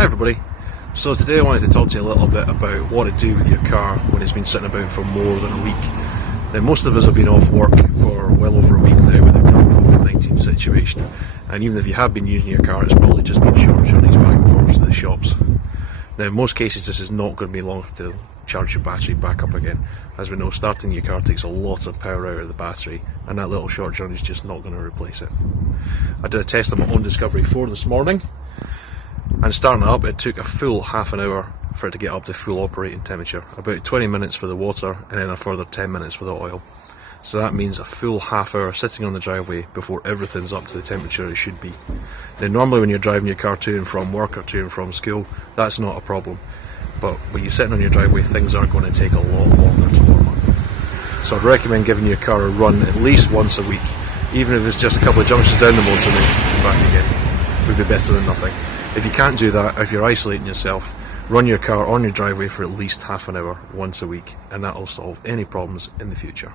Hi everybody. So today I wanted to talk to you a little bit about what to do with your car when it's been sitting about for more than a week. Now most of us have been off work for well over a week now with the current COVID-19 situation, and even if you have been using your car, it's probably just been short journeys back and forth to the shops. Now in most cases this is not going to be long to charge your battery back up again. As we know, starting your car takes a lot of power out of the battery, and that little short journey is just not going to replace it. I did a test on my own Discovery 4 this morning, and starting it up, it took a full half an hour for it to get up to full operating temperature. About 20 minutes for the water and then a further 10 minutes for the oil. So that means a full half hour sitting on the driveway before everything's up to the temperature it should be. Now normally when you're driving your car to and from work or to and from school, that's not a problem. But when you're sitting on your driveway, things are going to take a lot longer to warm up. So I'd recommend giving your car a run at least once a week. Even if it's just a couple of junctions down the motorway and back again, would be better than nothing. If you can't do that, if you're isolating yourself, run your car on your driveway for at least half an hour once a week, and that will solve any problems in the future.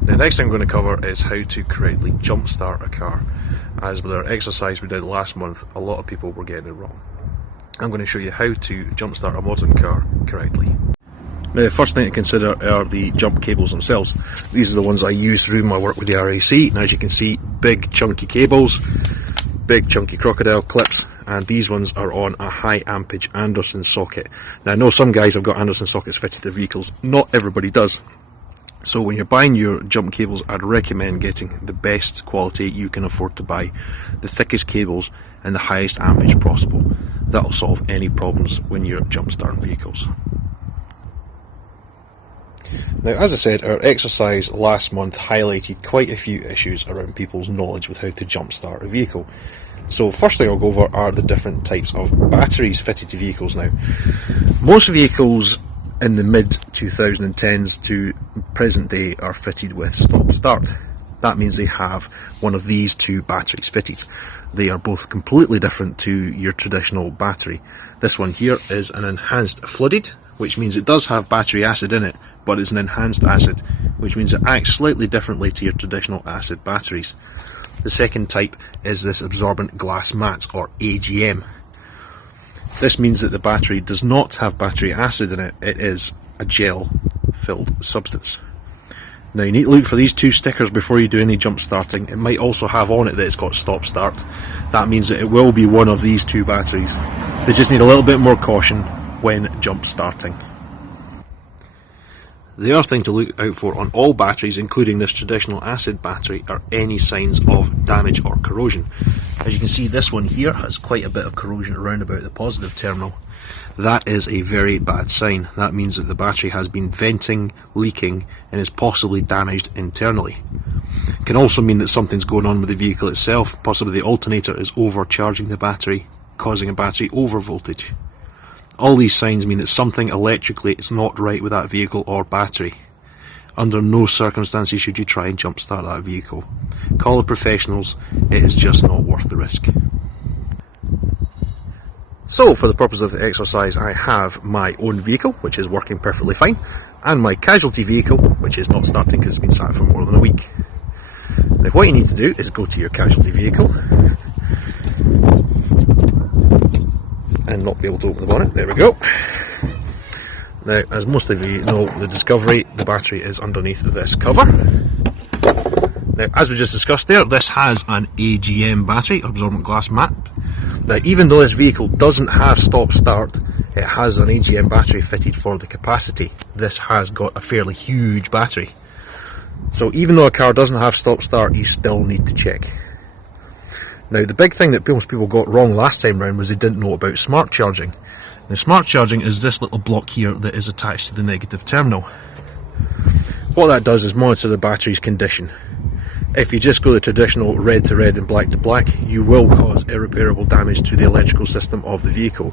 The next thing I'm going to cover is how to correctly jump start a car. As with our exercise we did last month, a lot of people were getting it wrong. I'm going to show you how to jump start a modern car correctly. Now the first thing to consider are the jump cables themselves. These are the ones I use through my work with the RAC, and as you can see, big chunky cables, big chunky crocodile clips, and these ones are on a high ampage Anderson socket. Now I know some guys have got Anderson sockets fitted to vehicles, not everybody does. So when you're buying your jump cables, I'd recommend getting the best quality you can afford to buy, the thickest cables and the highest ampage possible. That'll solve any problems when you're jump starting vehicles. Now as I said, our exercise last month highlighted quite a few issues around people's knowledge with how to jump start a vehicle. So first thing I'll go over are the different types of batteries fitted to vehicles now. Most vehicles in the mid 2010s to present day are fitted with stop start. That means they have one of these two batteries fitted. They are both completely different to your traditional battery. This one here is an enhanced flooded, which means it does have battery acid in it, but it's an enhanced acid, which means it acts slightly differently to your traditional acid batteries. The second type is this absorbent glass mat, or AGM. This means that the battery does not have battery acid in it, it is a gel filled substance. Now you need to look for these two stickers before you do any jump starting. It might also have on it that it's got stop start. That means that it will be one of these two batteries. They just need a little bit more caution when jump starting. The other thing to look out for on all batteries, including this traditional acid battery, are any signs of damage or corrosion. As you can see, this one here has quite a bit of corrosion around about the positive terminal. That is a very bad sign. That means that the battery has been venting, leaking, and is possibly damaged internally. It can also mean that something's going on with the vehicle itself. Possibly the alternator is overcharging the battery, causing a battery overvoltage. All these signs mean that something electrically is not right with that vehicle or battery. Under no circumstances should you try and jump start that vehicle. Call the professionals, it is just not worth the risk. So for the purpose of the exercise, I have my own vehicle, which is working perfectly fine, and my casualty vehicle, which is not starting because it's been sat for more than a week. Now what you need to do is go to your casualty vehicle and not be able to open the bonnet. There we go. Now, as most of you know, the Discovery, the battery is underneath this cover. Now, as we just discussed there, this has an AGM battery, absorbent glass mat. Now, even though this vehicle doesn't have stop start, it has an AGM battery fitted for the capacity. This has got a fairly huge battery. So even though a car doesn't have stop start, you still need to check. Now the big thing that most people got wrong last time round was they didn't know about smart charging. Now smart charging is this little block here that is attached to the negative terminal. What that does is monitor the battery's condition. If you just go the traditional red to red and black to black, you will cause irreparable damage to the electrical system of the vehicle.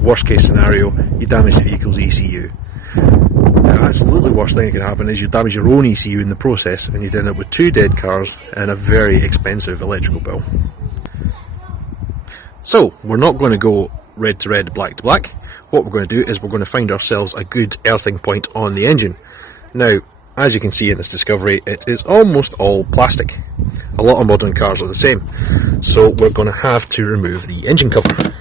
Worst case scenario, you damage the vehicle's ECU. The absolutely worst thing that can happen is you damage your own ECU in the process, and you end up with two dead cars and a very expensive electrical bill. So we're not going to go red to red, black to black. What we're going to do is we're going to find ourselves a good earthing point on the engine. Now, as you can see in this Discovery, it is almost all plastic. A lot of modern cars are the same. So we're going to have to remove the engine cover.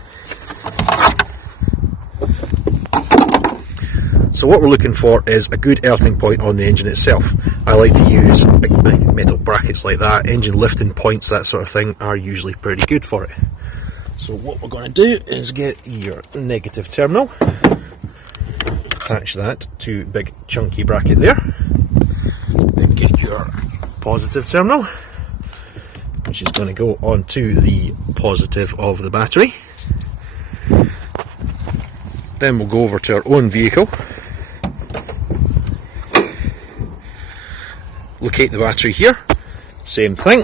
So what we're looking for is a good earthing point on the engine itself. I like to use big metal brackets like that. Engine lifting points, that sort of thing, are usually pretty good for it. So what we're going to do is get your negative terminal, attach that to big chunky bracket there, then get your positive terminal, which is going to go onto the positive of the battery. Then we'll go over to our own vehicle, locate the battery here, same thing.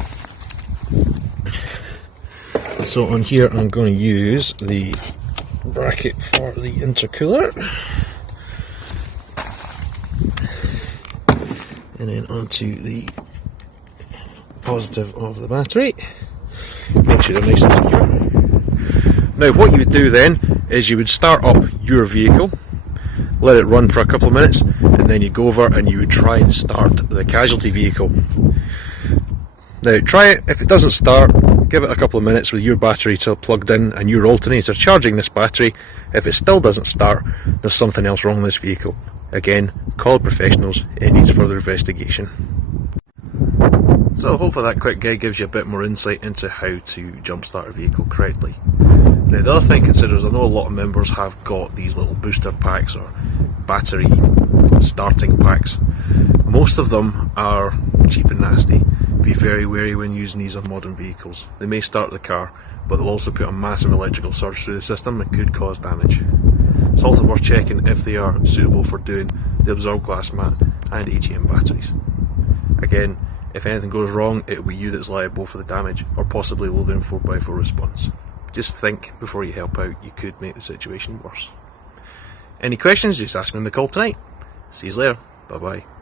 So on here I'm going to use the bracket for the intercooler, and then onto the positive of the battery. Make sure they're nice and secure. Now what you would do then is you would start up your vehicle, let it run for a couple of minutes, and then you go over and you would try and start the casualty vehicle. Now try it. If it doesn't start, give it a couple of minutes with your battery still plugged in and your alternator charging this battery. If it still doesn't start, there's something else wrong with this vehicle. Again, call professionals, it needs further investigation. So hopefully that quick guide gives you a bit more insight into how to jump start a vehicle correctly. Now the other thing to consider is I know a lot of members have got these little booster packs or battery starting packs. Most of them are cheap and nasty. Be very wary when using these on modern vehicles. They may start the car, but they'll also put a massive electrical surge through the system and could cause damage. It's also worth checking if they are suitable for doing the absorb glass mat and AGM batteries. Again, if anything goes wrong, it will be you that's liable for the damage, or possibly Lothian 4x4 response. Just think before you help out, you could make the situation worse. Any questions, just ask me on the call tonight. See you later, bye bye.